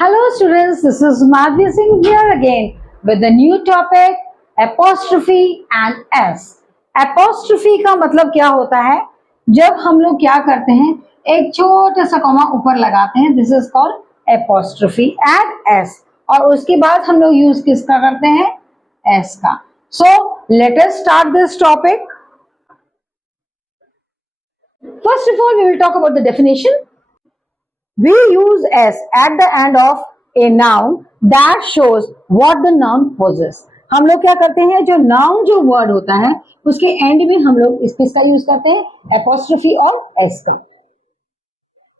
Hello students, this is Madhvi Singh here again with the new topic apostrophe and s. Apostrophe का मतलब क्या होता है? जब हम लोग क्या करते हैं, एक छोटा सा कॉमा ऊपर लगाते हैं, this is called apostrophe and s, और उसके बाद हम लोग यूज किसका करते हैं? s का. So let us start this topic. First of all, we will talk about the definition. We use s at the end of a noun that shows what the noun possesses. हम लोग क्या करते हैं, जो noun जो word होता है उसके एंड में हम लोग किसका यूज करते हैं? एपोस्ट्रोफी और एस का.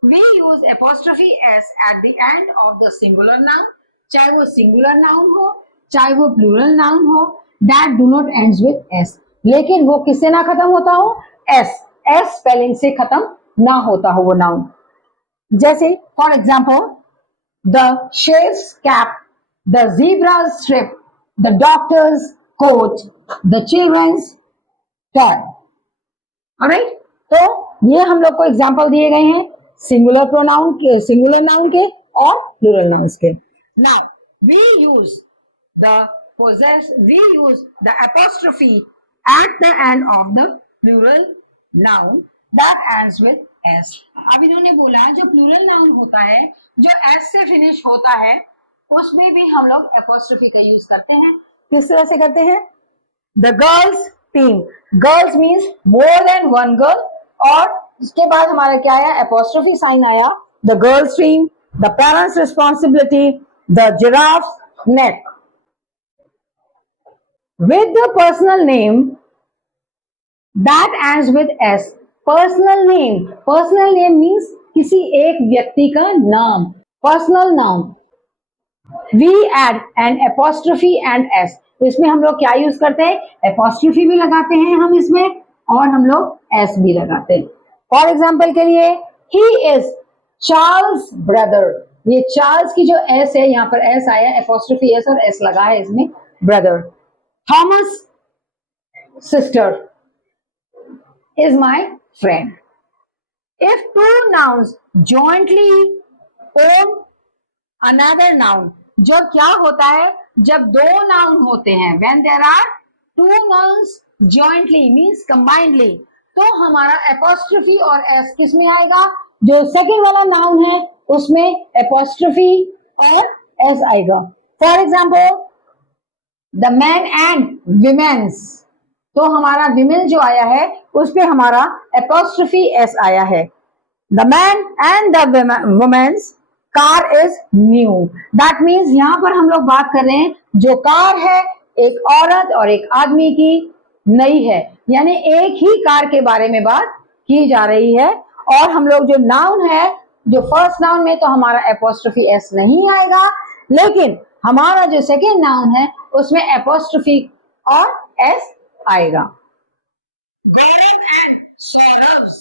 We use apostrophe s at the end of the singular noun, चाहे वो सिंगुलर नाउन हो चाहे वो प्लूरल नाउन हो, that do not ends with s, लेकिन वो किससे ना खत्म होता हो? s. s स्पेलिंग से खत्म ना होता हो वो नाउन. जैसे for example the chef's cap, the zebra's strip, the doctor's coat, the children's toy. Alright, तो ये हम लोग को एग्जाम्पल दिए गए हैं सिंगुलर प्रोनाउन के, सिंगुलर नाउन के और प्लूरल नाउन्स के. Now we use the apostrophe at the end of the plural noun that ends with s. अब इन्होंने बोला जो प्लूरल नाउन होता है जो s से फिनिश होता है उसमें भी हम लोग एपोस्ट्रोफी का यूज करते हैं. किस तरह से करते हैं? The girls team, girls means more than one girl, और इसके बाद हमारा क्या आया? एपोस्ट्रोफी साइन आया. The girls team, the parents responsibility, the giraffe neck. With the personal name that ends with s. Personal name, personal name means किसी एक व्यक्ति का नाम, personal noun. We add an apostrophe and s. इसमें हम लोग क्या यूज करते हैं? एपोस्ट्रोफी भी लगाते हैं हम इसमें और हम लोग s भी लगाते हैं. फॉर एग्जाम्पल के लिए ही इज चार्ल्स ब्रदर, ये चार्ल्स की जो s है यहाँ पर s आया, एपोस्ट्रोफी s और s लगा है इसमें, brother. Thomas sister is my friend. If two nouns jointly own another noun, जब क्या होता है? जब दो नाउन होते हैं, when there are two nouns jointly means combinedly, तो हमारा apostrophe और s किस में आएगा? जो सेकंड वाला नाउन है उसमें apostrophe और s आएगा. For example the man and women's, तो हमारा विमेन जो आया है उस पे हमारा एपोस्ट्रोफी एस आया है. The man and the women's car is new. That means यहाँ पर हम लोग बात कर रहे हैं जो कार है एक औरत और एक आदमी की नई है, यानी एक ही कार के बारे में बात की जा रही है. और हम लोग जो नाउन है, जो फर्स्ट नाउन में तो हमारा एपोस्ट्रोफी एस नहीं आएगा, लेकिन हमारा जो सेकेंड नाउन है उसमें एपोस्ट्रोफी और एस आएगा. Gaurav and Saurav's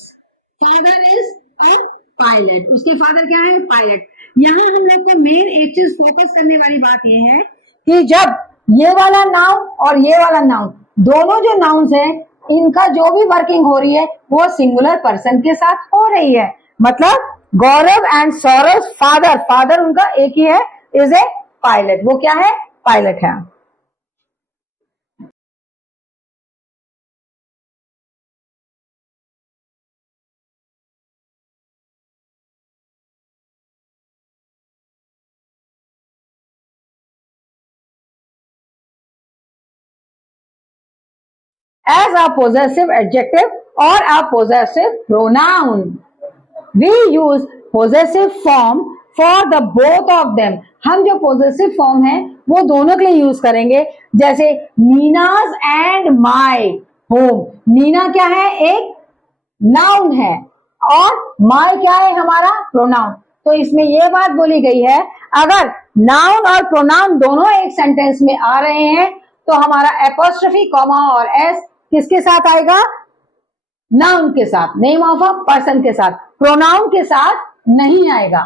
father is a pilot, उसके फादर क्या है? पायलट. यहाँ हम लोग को मेन एक चीज फोकस करने वाली बात ये है कि जब ये वाला नाउन और ये वाला नाउन, दोनों जो नाउन्स हैं इनका जो भी वर्किंग हो रही है वो सिंगुलर पर्सन के साथ हो रही है. मतलब गौरव एंड सौरव फादर, फादर उनका एक ही है, इज ए पायलट. वो क्या है? पायलट है. As a possessive adjective or a possessive pronoun. We use possessive form for the both of them. हम जो possessive form है वो दोनों के लिए यूज करेंगे. जैसे नीना's and my home. नीना क्या है? एक नाउन है और my क्या है? हमारा प्रोनाउन. तो इसमें ये बात बोली गई है अगर नाउन और प्रोनाउन दोनों एक सेंटेंस में आ रहे हैं तो हमारा एपोस्ट्रोफी कॉमा और एस किसके साथ आएगा? नाउन के साथ, नेम ऑफ अ पर्सन के साथ, प्रोनाउन के साथ नहीं आएगा.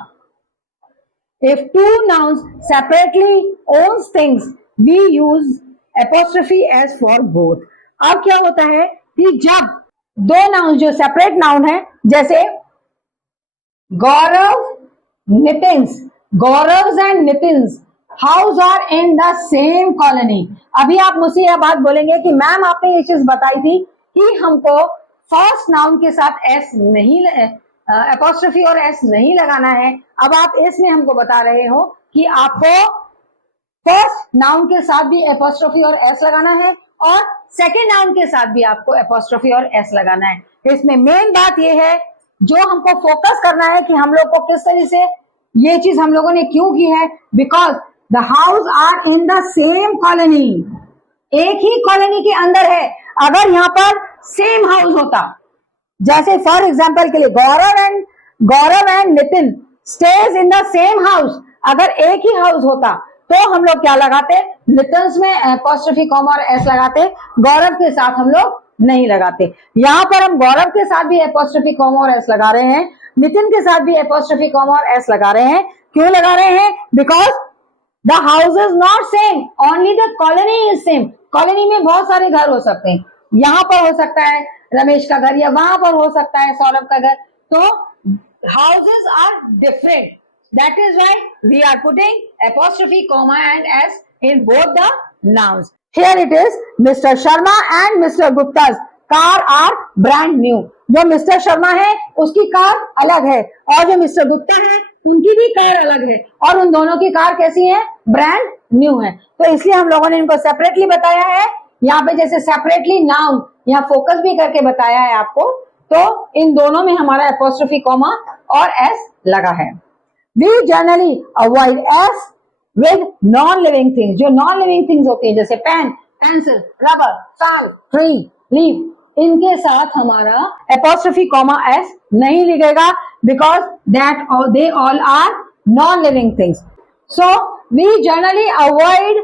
If two nouns separately owns things we use apostrophe S for both. अब क्या होता है कि जब दो नाउन जो सेपरेट नाउन है, जैसे Gaurav Nitin's, Gaurav and Nitin house are in the same colony. अभी आप मुझसे यह बात बोलेंगे कि मैम आपने ये चीज बताई थी कि हमको फर्स्ट नाउन के साथ एस नहीं एपोस्ट्रोफी और एस नहीं लगाना है। अब आप इसमें हमको बता रहे हो कि आपको फर्स्ट नाउन के साथ भी एपोस्ट्रोफी और एस लगाना है और सेकेंड नाउन के साथ भी आपको एपोस्ट्रोफी और एस लगाना है। इसमें मेन बात यह है जो हमको फोकस करना है कि हम लोग को किस तरह से ये चीज हम लोगों ने क्यों की है, because the house are in the same colony, एक ही कॉलोनी के अंदर है। अगर यहाँ पर सेम हाउस होता, जैसे फॉर एग्जाम्पल के लिए Gaurav and Nitin stays in the same house, अगर एक ही हाउस होता तो हम लोग क्या लगाते, नितिन में एपोस्ट्रोफी कॉमा और एस लगाते, गौरव के साथ हम लोग नहीं लगाते। यहाँ पर हम गौरव के साथ भी एपोस्ट्रोफी कॉमा और एस लगा रहे हैं, नितिन के साथ भी एपोस्ट्रोफी कॉमा और एस लगा रहे हैं। क्यों लगा रहे हैं? Because the house is not same, only the colony is same. Colony में बहुत सारे घर हो सकते हैं, यहाँ पर हो सकता है रमेश का घर या वहां पर हो सकता है सौरभ का घर, तो houses are different. That is why we are putting apostrophe, comma and s in both the nouns. Here it is, Mr. Sharma and Mr. Gupta's car are brand new. जो मिस्टर शर्मा है उसकी कार अलग है और जो mister Gupta है उनकी भी कार अलग है और उन दोनों की कार कैसी है? ब्रांड न्यू है। तो इसलिए हम लोगों ने इनको सेपरेटली बताया है। यहाँ पे जैसे सेपरेटली नाउन यहाँ फोकस भी करके बताया है आपको, तो इन दोनों में हमारा एपोस्ट्रोफी कॉमा और एस लगा है। We generally avoid s with non living things. जो नॉन लिविंग थिंग्स होती है जैसे पेन, पेंसिल, रबर, साल, ट्री, लीफ, इनके साथ हमारा एपोस्ट्रोफी कॉमा एस नहीं लिखेगा because that they all are non living things. So we generally avoid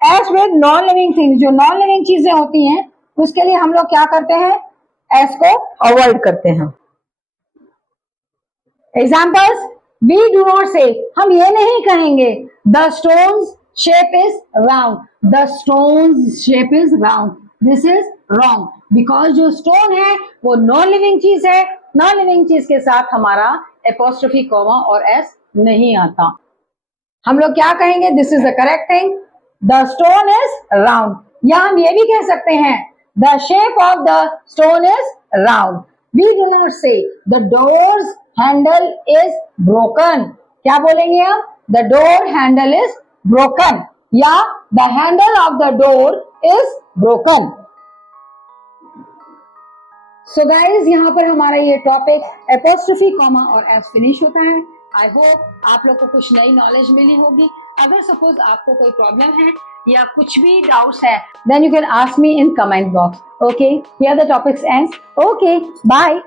s with non living things. जो नॉन लिविंग चीजें होती हैं उसके लिए हम लोग क्या करते हैं? एस को अवॉइड करते हैं। एग्जाम्पल्स, वी डू नॉट से, हम ये नहीं कहेंगे the stones shape is round, the stones shape is round, this is wrong, because जो स्टोन है वो नॉन लिविंग चीज है। नॉन लिविंग चीज के साथ हमारा एपोस्ट्रोफी कॉमा और एस नहीं आता। हम लोग क्या कहेंगे? This is the correct thing, the stone is round. या हम ये भी कह सकते हैं the shape of the stone is round. We do not say the door's handle is broken. क्या बोलेंगे हम? The door handle is broken या the handle of the door is broken. So guys यहाँ पर हमारा ये टॉपिक एपोस्ट्रोफी कॉमा और S finish होता है। आई होप आप लोग को कुछ नई नॉलेज मिली होगी। अगर सपोज आपको कोई प्रॉब्लम है या कुछ भी डाउट्स है, then you can ask me in comment box. Okay, here the topics ends. Okay, bye.